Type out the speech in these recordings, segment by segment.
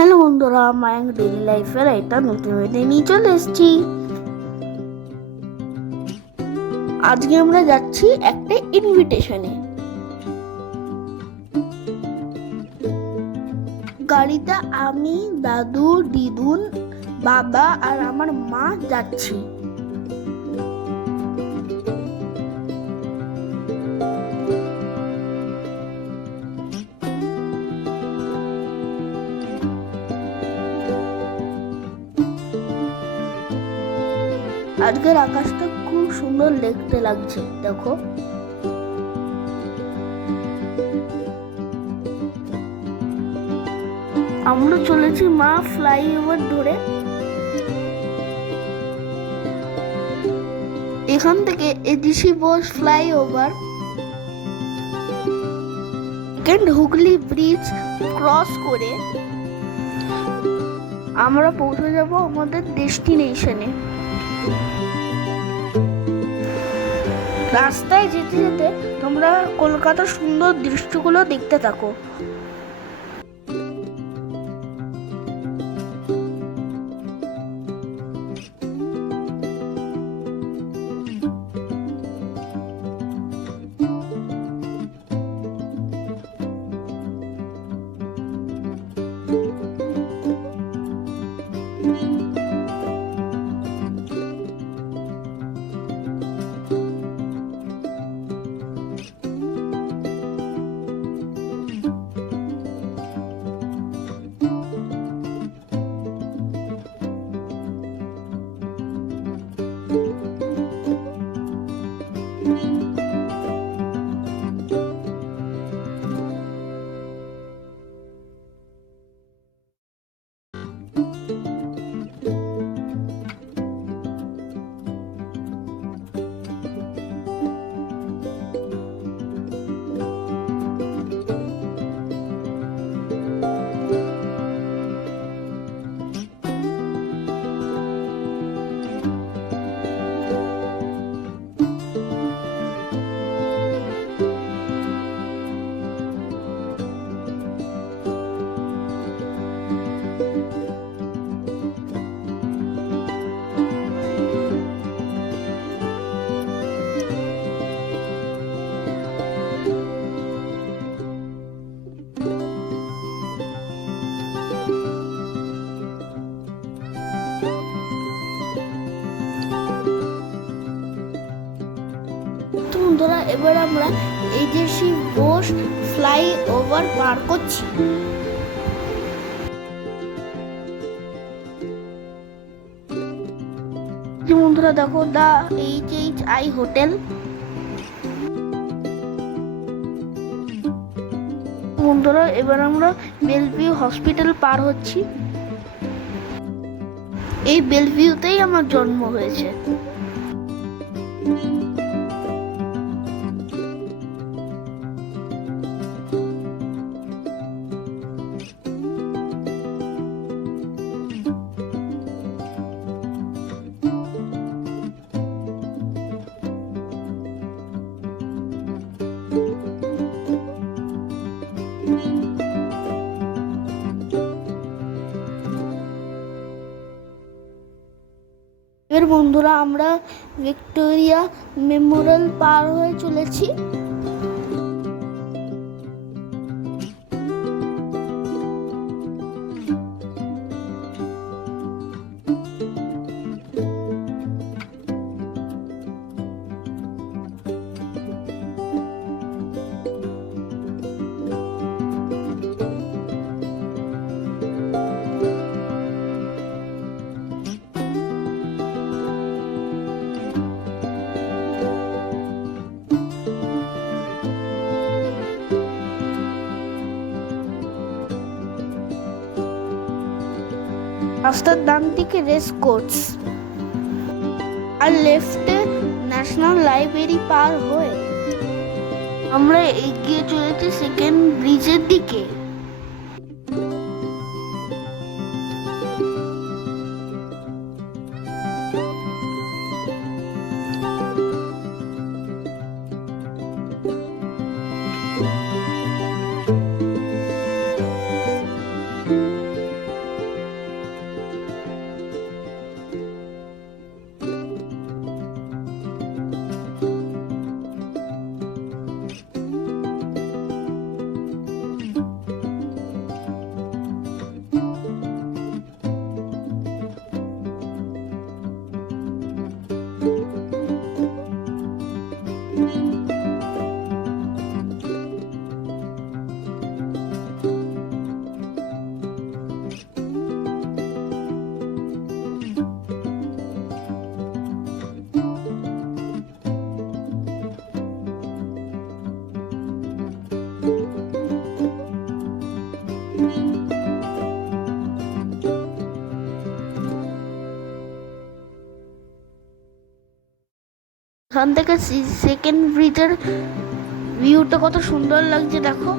Hello বন্ধুরা Mayang daily লাইফের একটা নতুন ভিডিও নিয়ে চলে এসেছি। আজকে আমরা যাচ্ছি একটা ইনভিটেশনে গাড়িতে আমি, দাদু, দিদুন, বাবা আর আমার মা যাচ্ছি। আজকের আকাশটা খুব সুন্দর দেখতে লাগছে, দেখো। আমরা চলেছি মা ফ্লাইওভার ধরে। এখান থেকে AJC Bose flyover second Hooghly bridge cross করে আমরা পৌঁছে যাব আমাদের ডেস্টিনেশনে। রাস্তায় যেতে যেতে তোমরা কলকাতার সুন্দর দৃশ্যগুলো দেখতে থাকো। তো বন্ধুরা, এবার আমরা এই যে সেই বোস ফ্লাই ওভার পার করছি বন্ধুরা, দেখো, the H H I hotel. বন্ধুরা, এবার আমরা বেলভিউ হসপিটাল পার হচ্ছি। এই বেলভিউতেই আমার জন্ম হয়েছে। বন্ধুরা আমরা ভিক্টোরিয়া মেমোরিয়াল পার হয়ে চলেছি। রাস্তার ডান দিকে রেস কোর্স আর লেফটে ন্যাশনাল লাইব্রেরি পার হয়ে আমরা এগিয়ে চলেছি সেকেন্ড ব্রিজের দিকে। এখান থেকে সেকেন্ড ব্রিজের ভিউটা কত সুন্দর লাগছে দেখো।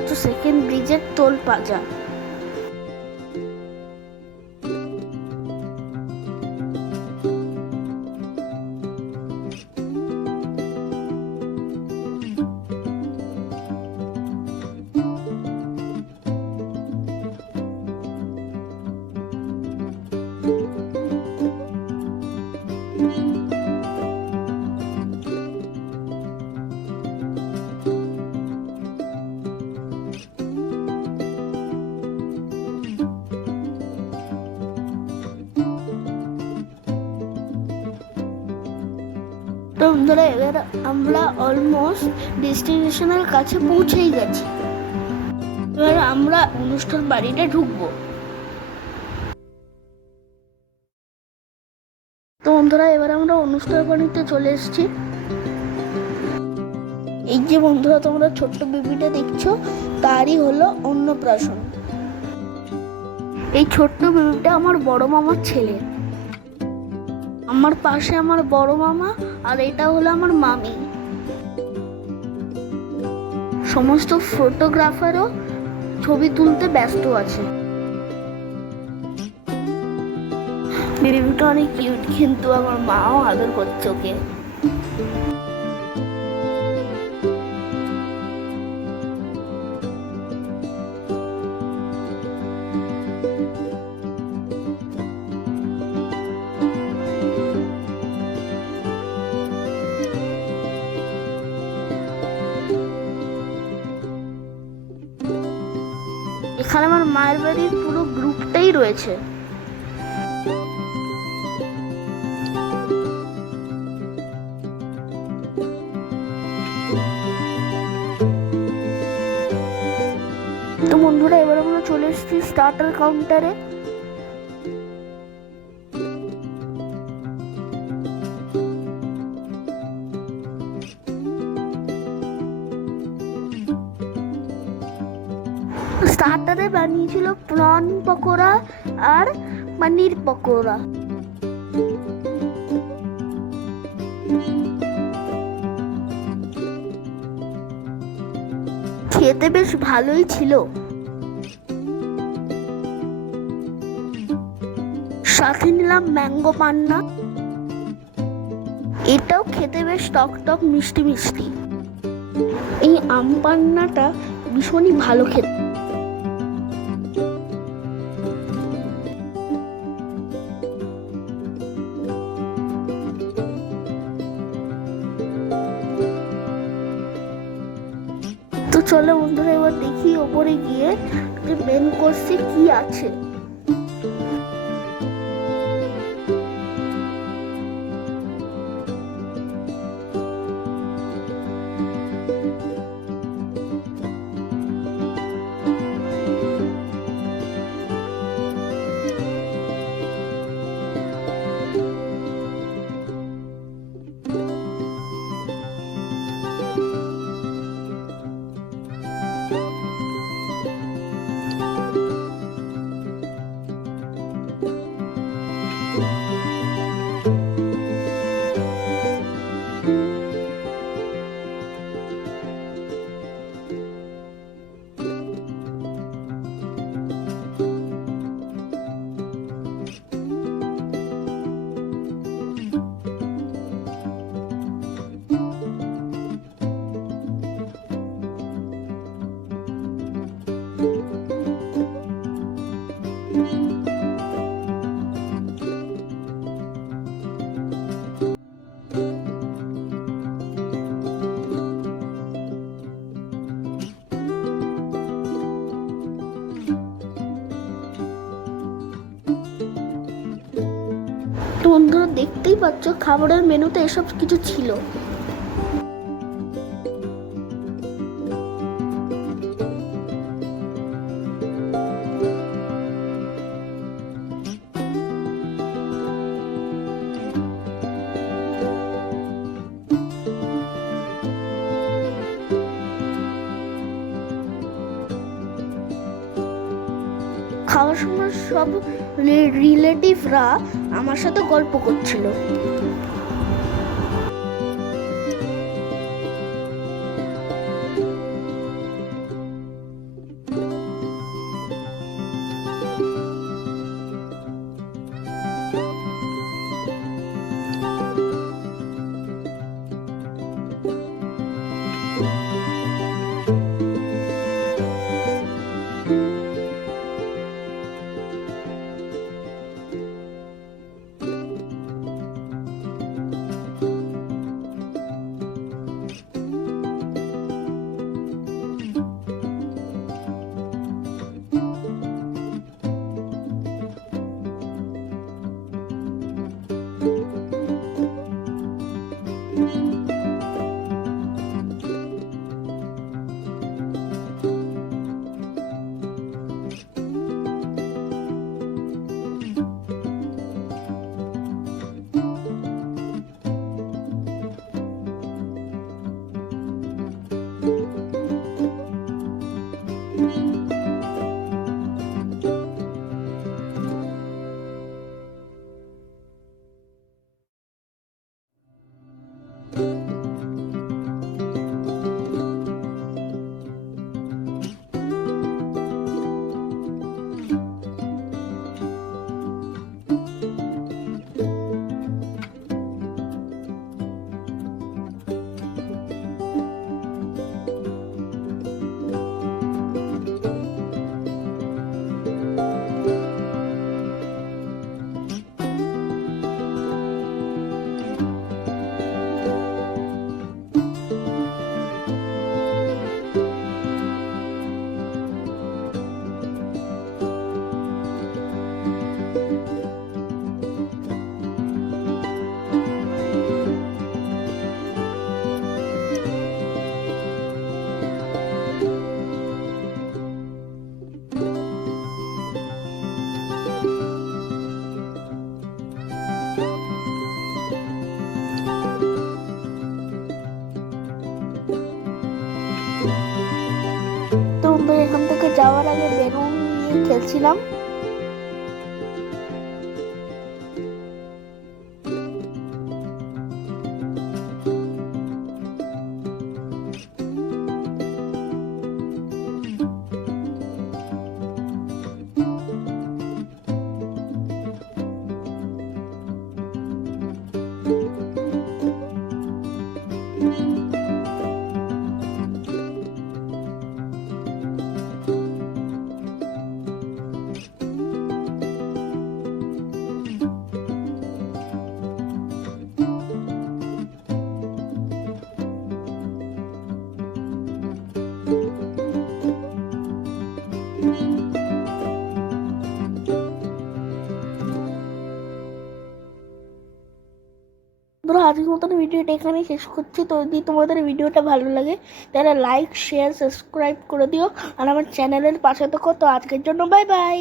দেখতেই সেকেন্ড ব্রিজের তোল পাজা তো বন্ধুরা এবার আমরা অলমোস্ট ডেস্টিনেশনের কাছে পৌঁছেই গেছি। এবার আমরা অনুষ্ঠান বাড়িতে ঢুকবো। তো বন্ধুরা, এবার আমরা অনুষ্ঠান বাড়িতে চলে এসেছি। এই যে বন্ধুরা, তোমরা ছোট্ট বেবিটা দেখছ, তারই হলো অন্নপ্রাশন। এই ছোট্ট বেবিটা আমার বড় মামার ছেলে। আমার পাশে আমার বড় মামা আর এটা হলো আমার মামি। সমস্ত ফটোগ্রাফারও ছবি তুলতে ব্যস্ত আছে। বেবিটা অনেক কিউট কিন্তু আমার মাও আদর করছে ওকে। এখানে আমার মায়ের বাড়ির পুরো গ্রুপটাই রয়েছে। তো বন্ধুরা, এবার আমরা চলে এসেছি স্টার্টার কাউন্টারে স্টার্টারে বানিয়েছিল প্রন পকোড়া আর পনির পকোড়া। খেতে বেশ ভালোই ছিল। সাথে নিলাম ম্যাঙ্গো পান্না। এটাও খেতে বেশ টক টক মিষ্টি মিষ্টি। এই আম পান্নাটা ভীষণই ভালো খেতে। চলো বন্ধুরা এবার দেখি ওপরে গিয়ে যে মেন কোর্সে কি আছে। পাচ্ছ খাবারের মেনুতে এসব কিছু ছিল। খাওয়ার সময় সব রিলেটিভরা আমার সাথে গল্প করছিল। নিয়ে আজকের মতন ভিডিওটা এখানেই শেষ করছি। তো যদি তোমাদের ভিডিওটা ভালো লাগে, তাহলে লাইক শেয়ার সাবস্ক্রাইব করে দিও। আর আমার চ্যানেলের পাশে থাকো। তো আজকের জন্য বাই বাই